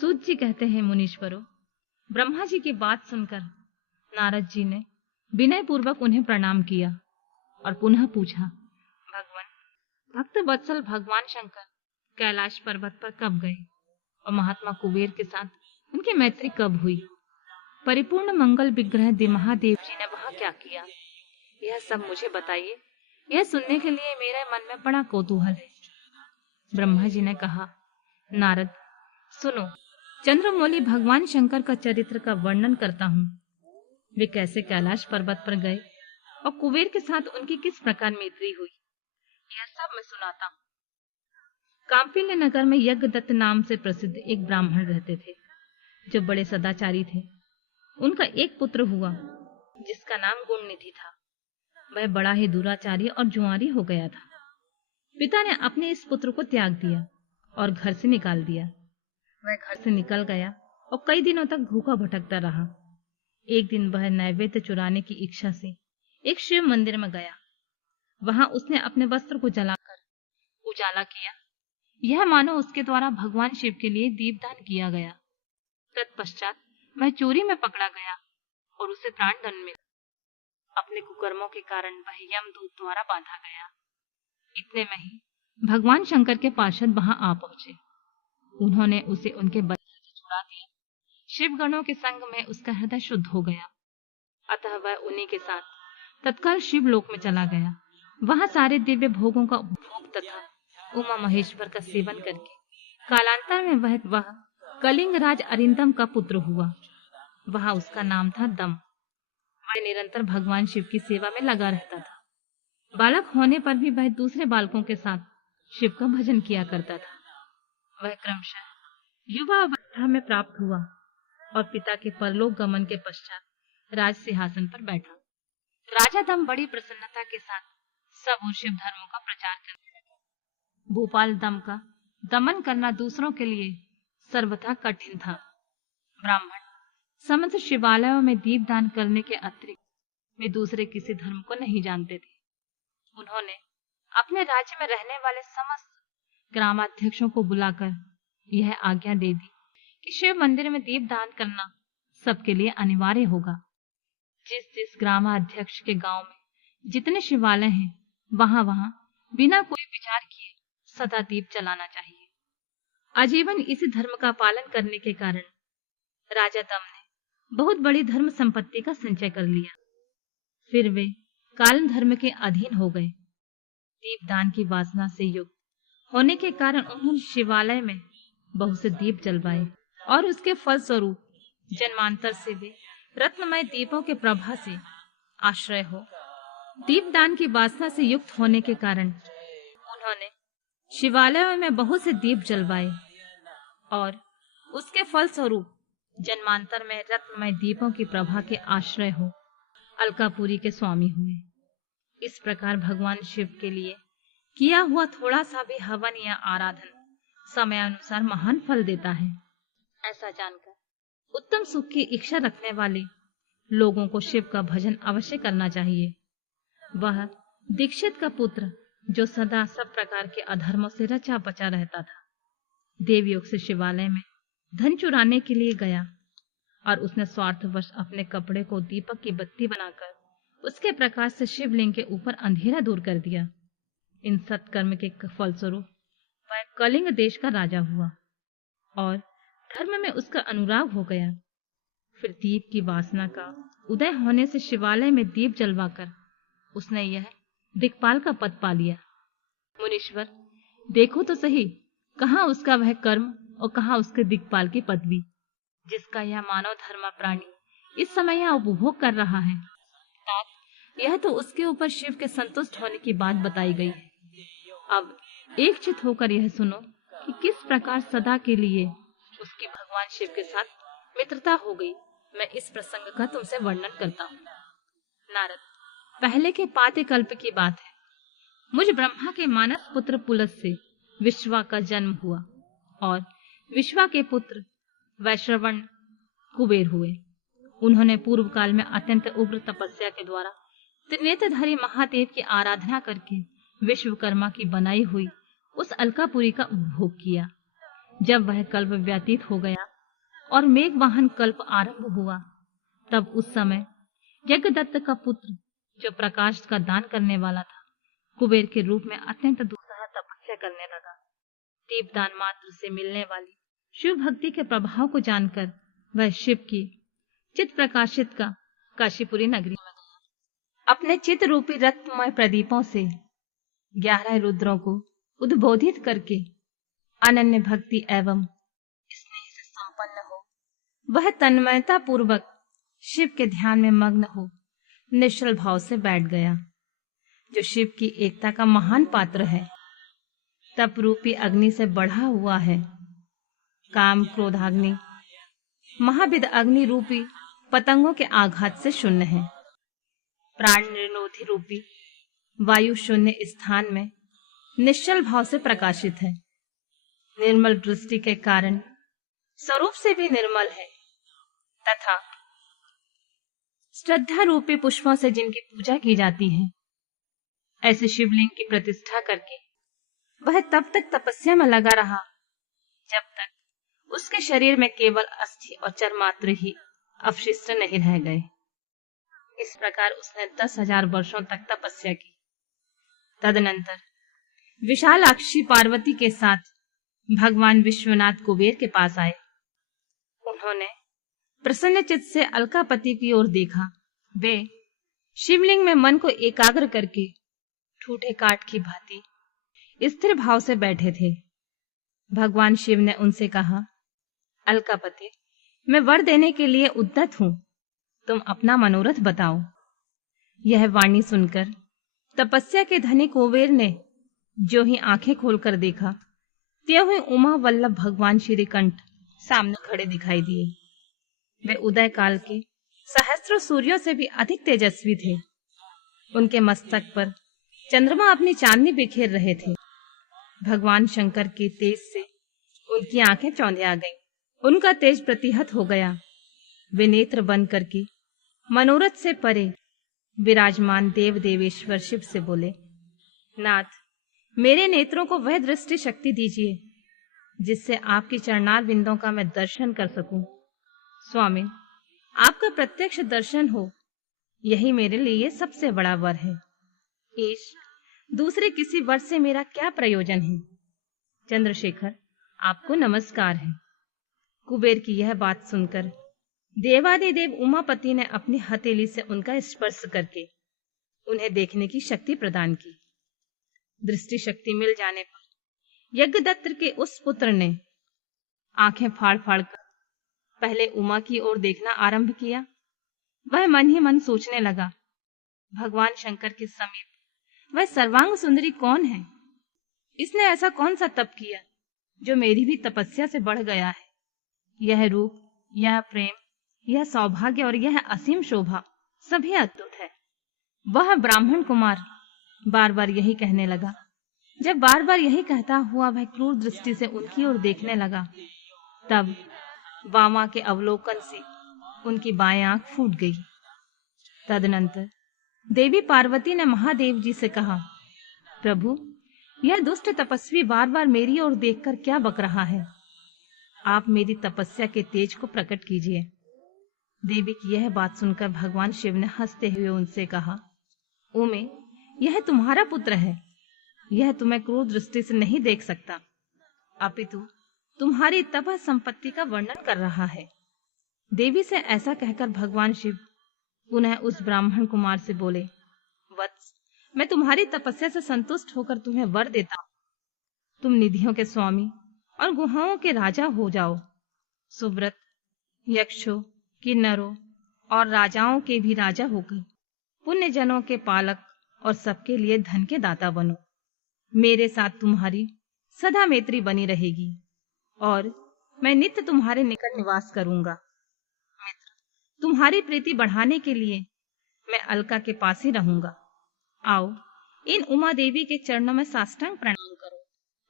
सूत जी कहते हैं, मुनीश्वरों, ब्रह्मा जी की बात सुनकर नारद जी ने विनय पूर्वक उन्हें प्रणाम किया और पुनः पूछा, भगवान, भक्त वत्सल भगवान शंकर कैलाश पर्वत पर कब गए और महात्मा कुबेर के साथ उनकी मैत्री कब हुई? परिपूर्ण मंगल विग्रह महादेव जी ने वहां क्या किया? यह सब मुझे बताइए। यह सुनने के लिए मेरे मन में बड़ा कौतूहल है। ब्रह्मा जी ने कहा, नारद, सुनो, चंद्रमौली भगवान शंकर का चरित्र का वर्णन करता हूँ। वे कैसे कैलाश पर्वत पर गए और कुबेर के साथ उनकी किस प्रकार मैत्री हुई, यह सब मैं सुनाता हूँ। कांपिल्य नगर में यज्ञदत्त नाम से प्रसिद्ध एक ब्राह्मण रहते थे, जो बड़े सदाचारी थे। उनका एक पुत्र हुआ, जिसका नाम गुणनिधि था। वह बड़ा ही दुराचारी और जुआरी हो गया था। पिता ने अपने इस पुत्र को त्याग दिया और घर से निकाल दिया। वह घर से निकल गया और कई दिनों तक भूखा भटकता रहा। एक दिन वह नैवेद्य चुराने की इच्छा से एक शिव मंदिर में गया। वहां उसने अपने वस्त्र को जलाकर उजाला किया। यह मानो उसके द्वारा भगवान शिव के लिए दीपदान किया गया। तत्पश्चात वह चोरी में पकड़ा गया और उसे प्राणदंड मिला। अपने कुकर्मों के कारण वह यमदूत द्वारा बांधा गया। इतने में ही भगवान शंकर के पार्षद वहां आ पहुंचे। उन्होंने उसे उनके बंधन से छुड़ा दिया। शिवगणों के संग में उसका हृदय शुद्ध हो गया। अतः वह उन्हीं के साथ तत्काल शिवलोक में चला गया। वहां सारे दिव्य भोगों का उपभोग तथा उमा महेश्वर का सेवन करके कालांतर में वह कलिंग राज अरिंदम का पुत्र हुआ। वहां उसका नाम था दम। वह निरंतर भगवान शिव की सेवा में लगा रहता था। बालक होने पर भी वह दूसरे बालकों के साथ शिव का भजन किया करता था। वह क्रमशः युवा अवस्था में प्राप्त हुआ और पिता के परलोक गमन के पश्चात राज सिंहासन पर बैठा। राजा दम बड़ी प्रसन्नता के साथ सब और शिव धर्मों का प्रचार करने लगा। भोपाल दम का दमन करना दूसरों के लिए सर्वथा कठिन था। ब्राह्मण समस्त शिवालयों में दीपदान करने के अतिरिक्त वे दूसरे किसी धर्म को नहीं जानते थे। उन्होंने अपने राज्य में रहने वाले समस्त ग्रामाध्यक्षों को बुलाकर यह आज्ञा दे दी कि शिव मंदिर में दीपदान करना सबके लिए अनिवार्य होगा। जिस जिस ग्रामाध्यक्ष के गांव में जितने शिवालय हैं, वहां वहां बिना कोई विचार किए सदा दीप जलाना चाहिए। आजीवन इसी धर्म का पालन करने के कारण राजा दम ने बहुत बड़ी धर्म संपत्ति का संचय कर लिया। फिर वे कालन धर्म के अधीन हो गए। दीपदान की वासना से युक्त होने के कारण उन्होंने शिवालय में बहुत से दीप जलवाए और उसके फल स्वरूप जन्मांतर से वे रत्नमय दीपों के प्रभा से आश्रय हो। दीपदान की वासना से युक्त होने के कारण उन्होंने शिवालयों में बहुत से दीप जलवाए और उसके फल स्वरूप जन्मांतर में रत्नमय दीपों की प्रभा के आश्रय हो अलकापुरी के स्वामी हुए। इस प्रकार भगवान शिव के लिए किया हुआ थोड़ा सा भी हवन या आराधन समयानुसार महान फल देता है। ऐसा जानकर उत्तम सुख की इच्छा रखने वाले लोगों को शिव का भजन अवश्य करना चाहिए। वह दीक्षित का पुत्र, जो सदा सब प्रकार के अधर्मों से रचा बचा रहता था, देवयोग से शिवालय में धन चुराने के लिए गया और उसने स्वार्थवश अपने कपड़े को दीपक की बत्ती बनाकर उसके प्रकाश से शिवलिंग के ऊपर अंधेरा दूर कर दिया। इन सत्कर्म के फलस्वरूप वह कलिंग देश का राजा हुआ और धर्म में उसका अनुराग हो गया। फिर दीप की वासना का उदय होने से शिवालय में दीप जलवाकर उसने यह दिक्पाल का पद पा लिया। मुनीश्वर, देखो तो सही, कहाँ उसका वह कर्म और कहाँ उसके दिक्पाल की पदवी, जिसका यह मानव धर्म प्राणी इस समय यहाँ उपभोग कर रहा है। यह तो उसके ऊपर शिव के संतुष्ट होने की बात बताई गई है। अब एक चित होकर यह सुनो कि किस प्रकार सदा के लिए उसकी भगवान शिव के साथ मित्रता हो गई। मैं इस प्रसंग का तुमसे वर्णन करता हूँ। नारद, पहले के पाते कल्प की बात है। मुझ ब्रह्मा के मानस पुत्र पुलस से विश्वा का जन्म हुआ और विश्वा के पुत्र वैश्रवण कुबेर हुए। उन्होंने पूर्व काल में अत्यंत उग्र तपस्या के द्वारा त्रिनेत्रधारी महादेव की आराधना करके विश्वकर्मा की बनाई हुई उस अलकापुरी का उपभोग किया। जब वह कल्प व्यतीत हो गया और मेघवाहन कल्प आरंभ हुआ, तब उस समय यज्ञदत्त का पुत्र, जो प्रकाश का दान करने वाला था, कुबेर के रूप में अत्यंत दुस्सह तपस्या करने लगा। दीपदान मात्र से मिलने वाली शिव भक्ति के प्रभाव को जानकर वह शिव की चित प्रकाशित का काशीपुरी नगरी में गया। अपने चित रूपी रत्नमय प्रदीपों से 11 रुद्रों को उद्बोधित करके अनन्य भक्ति एवं स्नेह से संपन्न हो, वह तन्मयता पूर्वक शिव के ध्यान में मग्न हो निश्चल भाव से बैठ गया। जो शिव की एकता का महान पात्र है, तप रूपी अग्नि से बढ़ा हुआ है, काम क्रोधाग्नि महाविद अग्नि रूपी पतंगों के आघात से शून्य है, प्राण निर्नोधि रूपी वायु शून्य स्थान में निश्चल भाव से प्रकाशित है, निर्मल दृष्टि के कारण स्वरूप से भी निर्मल है, तथा श्रद्धा रूपी पुष्पों से जिनकी पूजा की जाती है, ऐसे शिवलिंग की प्रतिष्ठा करके वह तब तक तपस्या में लगा रहा जब तक उसके शरीर में केवल अस्थि और चर्मात्र ही अवशिष्ट नहीं रह गए। इस प्रकार उसने 10,000 वर्षों तक तपस्या की। तदनंतर विशालाक्षी पार्वती के साथ भगवान विश्वनाथ कुबेर के पास आए। उन्होंने प्रसन्नचित्त से अलकापति की ओर देखा। वे शिवलिंग में मन को एकाग्र करके ठूठे काठ की भांति स्थिर भाव से बैठे थे। भगवान शिव ने उनसे कहा, अलकापति, मैं वर देने के लिए उद्यत हूं, तुम अपना मनोरथ बताओ। यह वाणी सुनकर तपस्या के धनी कुबेर ने जो ही आंखें खोलकर देखा, त्यों ही उमा वल्लभ भगवान श्रीकंठ सामने खड़े दिखाई दिए। वे उदय काल के सहस्त्रों सूर्यों से भी अधिक तेजस्वी थे। उनके मस्तक पर चंद्रमा अपनी चांदनी बिखेर रहे थे। भगवान शंकर के तेज से उनकी आंखें चौंधिया गईं। उनका तेज प्रतिहत हो गया। वे नेत्र बंद करके मनोरथ से परे विराजमान देव देवेश्वर शिव से बोले, नाथ, मेरे नेत्रों को वह दृष्टि शक्ति दीजिए जिससे आपकी चरणार बिंदों का मैं दर्शन कर सकूं। स्वामी, आपका प्रत्यक्ष दर्शन हो, यही मेरे लिए सबसे बड़ा वर है। ईश, दूसरे किसी वर से मेरा क्या प्रयोजन है। चंद्रशेखर, आपको नमस्कार है। कुबेर की यह बात सुनकर देवादिदेव उमापति ने अपनी हथेली से उनका स्पर्श करके उन्हें देखने की शक्ति प्रदान की। दृष्टि शक्ति मिल जाने पर यज्ञदत्त के उस पुत्र ने आंखें फाड़ फाड़ कर पहले उमा की ओर देखना आरंभ किया। वह मन ही मन सोचने लगा, भगवान शंकर के समीप वह सर्वांग सुंदरी कौन है? इसने ऐसा कौन सा तप किया जो मेरी भी तपस्या से बढ़ गया है? यह रूप, यह प्रेम, यह सौभाग्य और यह असीम शोभा सभी अद्भुत है। वह ब्राह्मण कुमार बार बार यही कहने लगा। जब बार बार यही कहता हुआ वह क्रूर दृष्टि से उनकी ओर देखने लगा, तब वामा के अवलोकन से उनकी बाएं आंख फूट गई। तदनंतर देवी पार्वती ने महादेव जी से कहा, प्रभु, यह दुष्ट तपस्वी बार बार मेरी ओर देखकर क्या बक रहा है? आप मेरी तपस्या के तेज को प्रकट कीजिए। देवी की यह बात सुनकर भगवान शिव ने हंसते हुए उनसे कहा, उमे, यह तुम्हारा पुत्र है। यह तुम्हें क्रूर दृष्टि से नहीं देख सकता, अपितु तुम्हारी तप संपत्ति का वर्णन कर रहा है। देवी से ऐसा कहकर भगवान शिव पुनः उस ब्राह्मण कुमार से बोले, वत्स, मैं तुम्हारी तपस्या से संतुष्ट होकर तुम्हें वर देता हूं। तुम निधियों के स्वामी और गुहाओं के राजा हो जाओ। सुव्रत, यक्षों, किन्नरों और राजाओं के भी राजा होकर पुण्य जनों के पालक और सबके लिए धन के दाता बनो। मेरे साथ तुम्हारी सदा मैत्री बनी रहेगी और मैं नित्य तुम्हारे निकट निवास करूंगा। मित्र, तुम्हारी प्रीति बढ़ाने के लिए मैं अलका के पास ही रहूंगा। आओ, इन उमा देवी के चरणों में साष्टांग प्रणाम करो।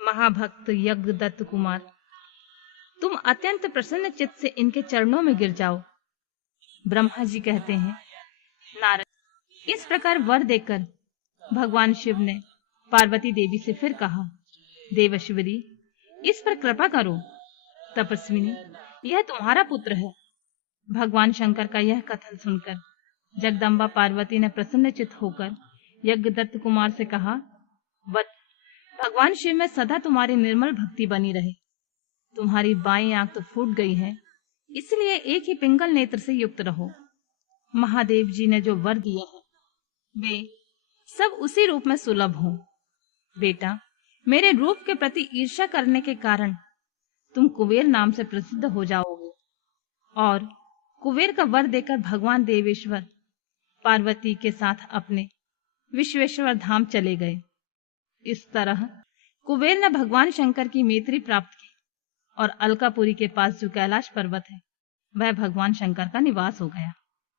महाभक्त यज्ञदत्त कुमार, तुम अत्यंत प्रसन्न चित्त से इनके चरणों में गिर जाओ। ब्रह्मा जी कहते हैं, नारद, इस प्रकार वर देकर भगवान शिव ने पार्वती देवी से फिर कहा, देवश्वरी, इस पर कृपा करो। तपस्विनी, यह तुम्हारा पुत्र है। भगवान शंकर का यह कथन सुनकर जगदम्बा पार्वती ने प्रसन्नचित्त होकर यज्ञदत्त कुमार से कहा, वत्स, भगवान शिव में सदा तुम्हारी निर्मल भक्ति बनी रहे। तुम्हारी बाईं आंख तो फूट गई है, इसलिए एक ही पिंगल नेत्र से युक्त रहो। महादेव जी ने जो वर दिए हैं वे सब उसी रूप में सुलभ हो। बेटा, मेरे रूप के प्रति ईर्ष्या करने के कारण तुम कुबेर नाम से प्रसिद्ध हो जाओगे। और कुबेर का वर देकर भगवान देवेश्वर पार्वती के साथ अपने विश्वेश्वर धाम चले गए। इस तरह कुबेर ने भगवान शंकर की मैत्री प्राप्त की और अलकापुरी के पास जो कैलाश पर्वत है वह भगवान शंकर का निवास हो गया।